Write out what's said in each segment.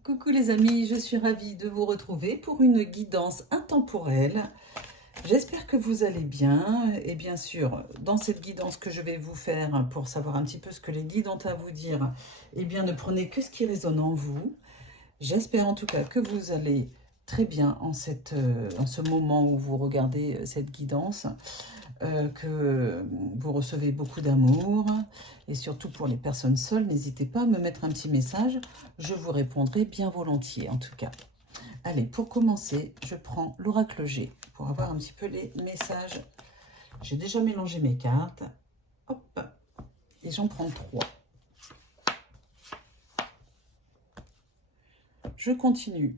Coucou les amis, je suis ravie de vous retrouver pour une guidance intemporelle. J'espère que vous allez bien et bien sûr, dans cette guidance que je vais vous faire pour savoir un petit peu ce que les guides ont à vous dire, eh bien ne prenez que ce qui résonne en vous. J'espère en tout cas que vous allez très bien en ce moment où vous regardez cette guidance. Que vous recevez beaucoup d'amour. Et surtout pour les personnes seules, n'hésitez pas à me mettre un petit message. Je vous répondrai bien volontiers en tout cas. Allez, pour commencer, je prends l'oracle G pour avoir un petit peu les messages. J'ai déjà mélangé mes cartes. Hop, et j'en prends 3. Je continue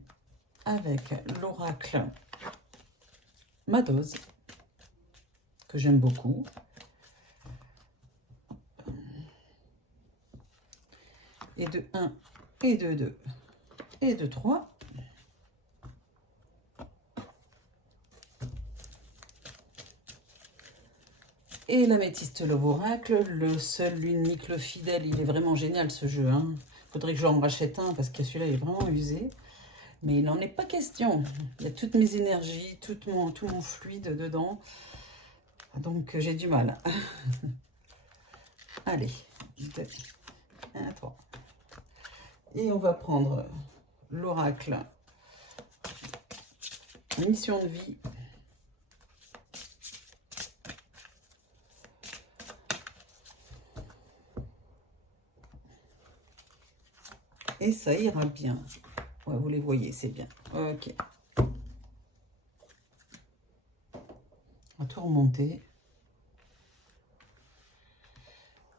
avec l'oracle Madoz, que j'aime beaucoup. Et de 1, et de 2, et de 3. Et l'améthyste l'oracle, le seul, l'unique, le fidèle. Il est vraiment génial ce jeu. Faudrait que j'en rachète un parce que celui-là est vraiment usé. Mais il n'en est pas question. Il y a toutes mes énergies, tout mon fluide dedans. Donc j'ai du mal. Allez, 2, 1, 3. Et on va prendre l'oracle mission de vie. Et ça ira bien. Ouais, vous les voyez, c'est bien. Ok. On va tout remonter.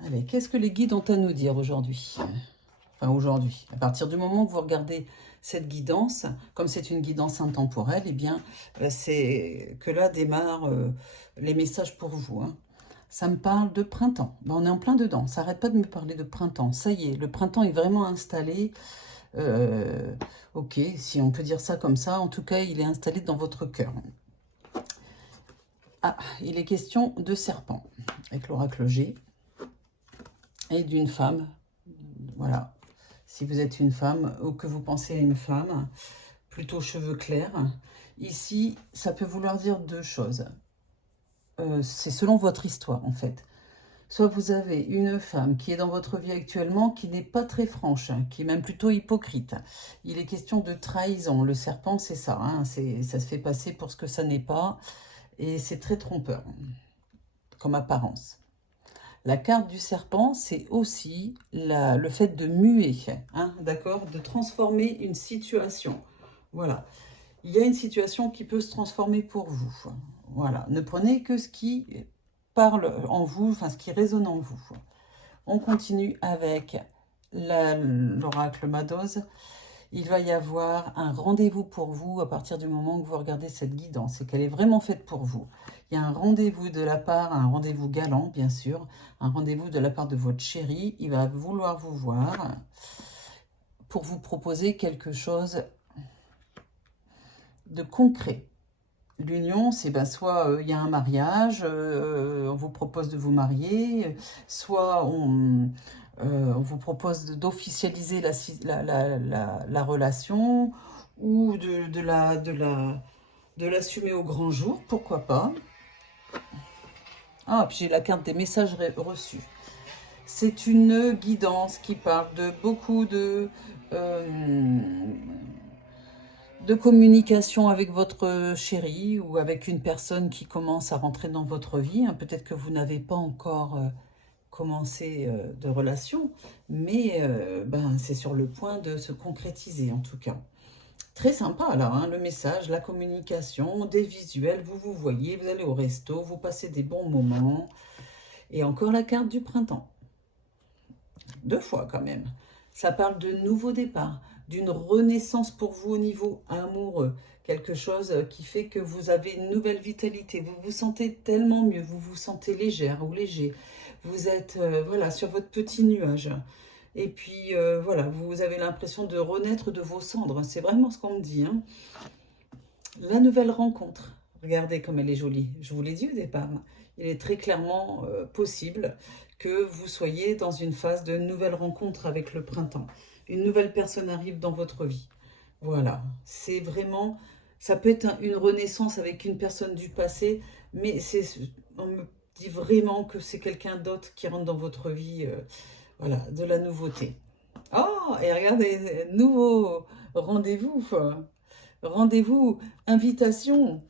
Allez, qu'est-ce que les guides ont à nous dire aujourd'hui? Enfin, aujourd'hui. À partir du moment où vous regardez cette guidance, comme c'est une guidance intemporelle, eh bien, c'est que là démarrent les messages pour vous. Ça me parle de printemps. Ben, on est en plein dedans. Ça n'arrête pas de me parler de printemps. Ça y est, le printemps est vraiment installé. Ok, si on peut dire ça comme ça. En tout cas, il est installé dans votre cœur. Ah, il est question de serpent, avec l'oracle G. Et d'une femme. Voilà. Si vous êtes une femme ou que vous pensez à une femme, plutôt cheveux clairs. Ici, ça peut vouloir dire deux choses. C'est selon votre histoire, en fait. Soit vous avez une femme qui est dans votre vie actuellement, qui n'est pas très franche, qui est même plutôt hypocrite. Il est question de trahison. Le serpent, c'est ça. Ça se fait passer pour ce que ça n'est pas. Et c'est très trompeur, comme apparence. La carte du serpent, c'est aussi le fait de muer, d'accord, de transformer une situation. Voilà. Il y a une situation qui peut se transformer pour vous. Voilà. Ne prenez que ce qui parle en vous, enfin ce qui résonne en vous. On continue avec l'oracle Madoz. Il va y avoir un rendez-vous pour vous à partir du moment où vous regardez cette guidance et qu'elle est vraiment faite pour vous. Il y a un rendez-vous de la part, un rendez-vous galant, bien sûr, un rendez-vous de la part de votre chéri. Il va vouloir vous voir pour vous proposer quelque chose de concret. L'union, c'est soit il y a un mariage, on vous propose de vous marier, soit on vous propose d'officialiser la relation ou de l'assumer au grand jour, pourquoi pas. Ah, puis j'ai la carte des messages reçus. C'est une guidance qui parle de beaucoup de communication avec votre chéri ou avec une personne qui commence à rentrer dans votre vie. Peut-être que vous n'avez pas encore commencé de relation, mais c'est sur le point de se concrétiser en tout cas. Très sympa là, le message, la communication, des visuels, vous vous voyez, vous allez au resto, vous passez des bons moments. Et encore la carte du printemps. 2 fois quand même. Ça parle de nouveau départ, d'une renaissance pour vous au niveau amoureux. Quelque chose qui fait que vous avez une nouvelle vitalité. Vous vous sentez tellement mieux, vous vous sentez légère ou léger. Vous êtes voilà, sur votre petit nuage. Et puis voilà, vous avez l'impression de renaître de vos cendres. C'est vraiment ce qu'on me dit. La nouvelle rencontre. Regardez comme elle est jolie. Je vous l'ai dit au départ. Il est très clairement possible que vous soyez dans une phase de nouvelle rencontre avec le printemps. Une nouvelle personne arrive dans votre vie. Voilà, c'est vraiment, ça peut être une renaissance avec une personne du passé, mais on me dit vraiment que c'est quelqu'un d'autre qui rentre dans votre vie, voilà, de la nouveauté. Oh, et regardez, nouveau rendez-vous, rendez-vous, invitation.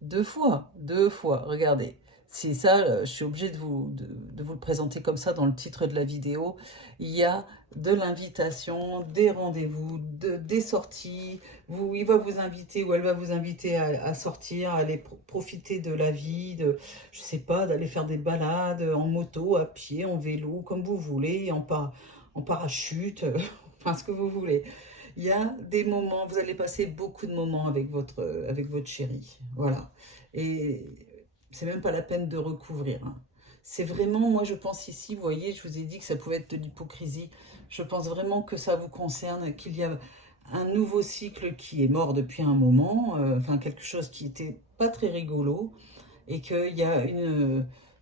Deux fois, regardez. C'est ça, je suis obligée de vous le présenter comme ça dans le titre de la vidéo. Il y a de l'invitation, des rendez-vous, des sorties. Il va vous inviter ou elle va vous inviter à sortir, à aller profiter de la vie, je sais pas, d'aller faire des balades en moto, à pied, en vélo, comme vous voulez, en parachute, enfin ce que vous voulez. Il y a des moments, vous allez passer beaucoup de moments avec votre chéri. Voilà. Et c'est même pas la peine de recouvrir, hein. C'est vraiment, moi je pense ici, vous voyez, je vous ai dit que ça pouvait être de l'hypocrisie. Je pense vraiment que ça vous concerne, qu'il y a un nouveau cycle qui est mort depuis un moment, enfin quelque chose qui était pas très rigolo, et qu'il y a il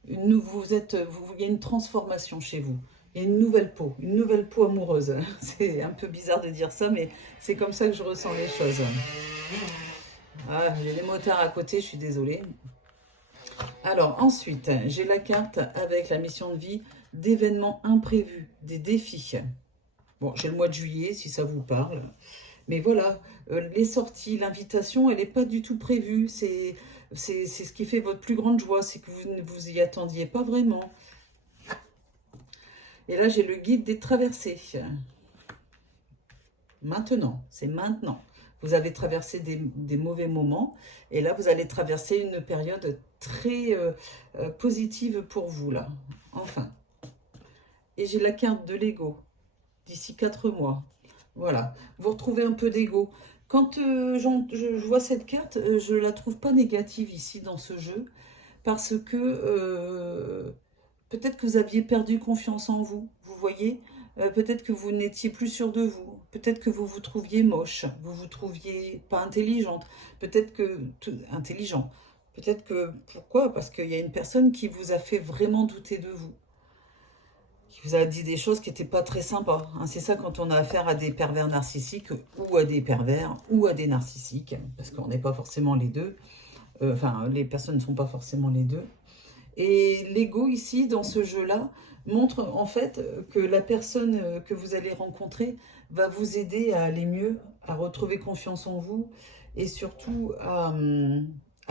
y a une transformation chez vous. Il y a une nouvelle peau amoureuse. C'est un peu bizarre de dire ça, mais c'est comme ça que je ressens les choses. Ah, j'ai les motards à côté, je suis désolée. Alors ensuite, j'ai la carte avec la mission de vie d'événements imprévus, des défis. Bon, j'ai le mois de juillet, si ça vous parle. Mais voilà, les sorties, l'invitation, elle n'est pas du tout prévue. C'est ce qui fait votre plus grande joie, c'est que vous ne vous y attendiez pas vraiment. Et là, j'ai le guide des traversées. Maintenant, c'est maintenant. Vous avez traversé des mauvais moments et là, vous allez traverser une période très positive pour vous, là. Enfin. Et j'ai la carte de l'ego d'ici 4 mois. Voilà. Vous retrouvez un peu d'ego. Quand je vois cette carte, je ne la trouve pas négative ici dans ce jeu parce que peut-être que vous aviez perdu confiance en vous, vous voyez. Peut-être que vous n'étiez plus sûr de vous. Peut-être que vous vous trouviez moche. Vous vous trouviez pas intelligente. Peut-être que... intelligent. Peut-être que... Pourquoi? Parce qu'il y a une personne qui vous a fait vraiment douter de vous. Qui vous a dit des choses qui n'étaient pas très sympas, hein. C'est ça quand on a affaire à des pervers narcissiques ou à des pervers ou à des narcissiques. Parce qu'on n'est pas forcément les deux. Enfin, les personnes ne sont pas forcément les deux. Et l'ego ici, dans ce jeu-là, montre en fait que la personne que vous allez rencontrer va vous aider à aller mieux, à retrouver confiance en vous et surtout à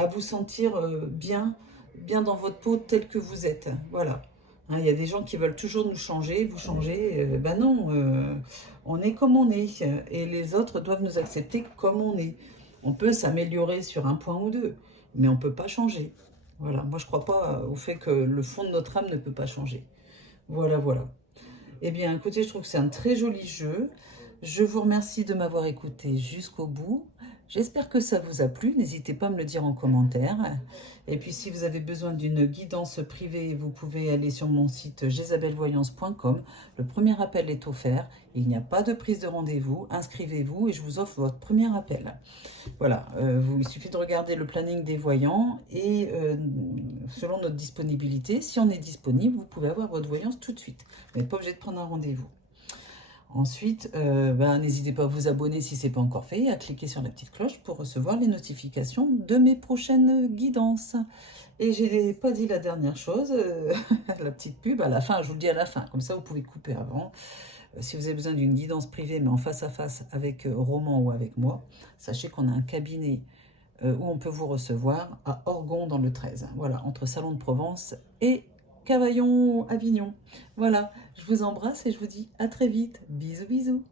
vous sentir bien dans votre peau tel que vous êtes. Voilà. Hein, il y a des gens qui veulent toujours nous changer, vous changer. Ben non, on est comme on est et les autres doivent nous accepter comme on est. On peut s'améliorer sur un point ou deux, mais on ne peut pas changer. Voilà, moi je ne crois pas au fait que le fond de notre âme ne peut pas changer. Voilà, voilà. Eh bien, écoutez, je trouve que c'est un très joli jeu. Je vous remercie de m'avoir écouté jusqu'au bout. J'espère que ça vous a plu. N'hésitez pas à me le dire en commentaire. Et puis, si vous avez besoin d'une guidance privée, vous pouvez aller sur mon site jezabelvoyance.com. Le premier appel est offert. Il n'y a pas de prise de rendez-vous. Inscrivez-vous et je vous offre votre premier appel. Voilà, il suffit de regarder le planning des voyants et selon notre disponibilité, si on est disponible, vous pouvez avoir votre voyance tout de suite. Vous n'êtes pas obligé de prendre un rendez-vous. Ensuite, n'hésitez pas à vous abonner si ce n'est pas encore fait et à cliquer sur la petite cloche pour recevoir les notifications de mes prochaines guidances. Et je n'ai pas dit la dernière chose, la petite pub à la fin, je vous le dis à la fin, comme ça vous pouvez couper avant. Si vous avez besoin d'une guidance privée, mais en face à face avec Roman ou avec moi, sachez qu'on a un cabinet où on peut vous recevoir à Orgon dans le 13. Voilà, entre Salon de Provence et Cavaillon-Avignon. Voilà, je vous embrasse et je vous dis à très vite. Bisous, bisous.